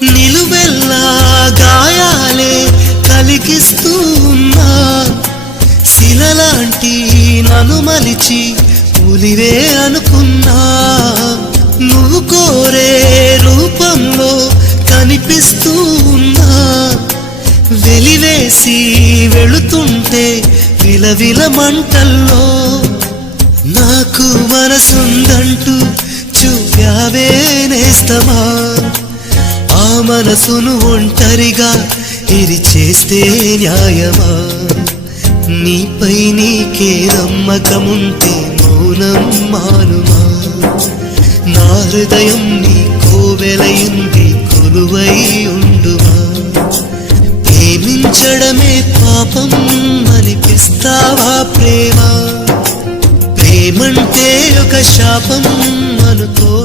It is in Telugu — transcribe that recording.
నిలువెల్లా గాయాలే కలిగిస్తూ ఉన్నా, శిలలాంటి నన్ను మలిచి పులివే అనుకున్నా. నువ్వు కోరే రూపంలో కనిపిస్తూ ఉన్నా, వెలివేసి వెళుతుంటే విలవిల మంటల్లో. నాకు మనసుందంటూ చూపావే నేస్తమా, ఆ మనసును ఒంటరిగా ఇరిచేస్తే న్యాయమా? నీపై నీకే నమ్మకముంటే మౌనం మానుమా? నా హృదయం నీ కోవెలయింది కొలువై ఉండుమా? ప్రేమించడమే పాపం అనిపిస్తావా ప్రేమ? ప్రేమంటే ఒక శాపం అనుకో.